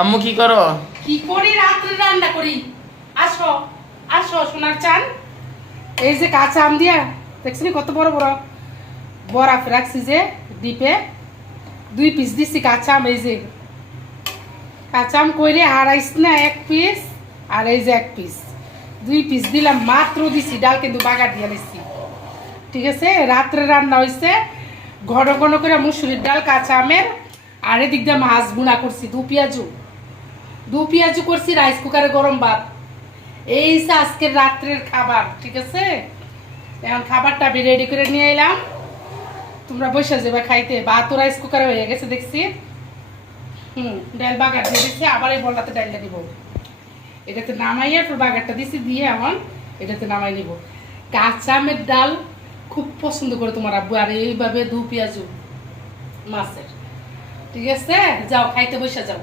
আম্মু কি করো? কি করি? রাত্রে রান্না করি। আসো আসো সোনার চান। এই যে কাঁচা আম দিয়া দেখছিনি কত বড় বড় বরফ রাখছি যে ডিপে 2 পিস দিছি কাঁচা আম। এই যে কাঁচা আম কইরে হারাইস না 1 পিস, আর এই যে 1 পিস 2 পিস দিলাম মাত্র দিছি। ডাল কিন্তু বাগার দিয়ে নিছি, ঠিক আছে। রাত্রে রান্না হয়েছে ঘন ঘন করে মুসুরির ডাল কাঁচা আমের, আর এদিক দিয়ে মাছ বুনা করছি দু পেঁয়াজু করছি। রাইস কুকারে গরম ভাত, এই যে আজকের রাত্রের খাবার, ঠিক আছে। এখন খাবারটা আমি রেডি করে নিয়ে এলাম, তোমরা বসে যাবে খাইতে। ভাতও রাইস কুকারে হয়ে গেছে দেখছি। ডাল বাগার দিয়ে দিচ্ছি, আবার এই বলটাতে ডালটা দিব। এটাতে নামাইয়া তোর বাগারটা দিছি দিয়ে এখন এটাতে নামাই নিব। কাঁচা আমের ডাল খুব পছন্দ করে তোমার আব্বু, আর এইভাবে দু পেঁয়াজু মাছের, ঠিক আছে। যাও খাইতে বসে যাও।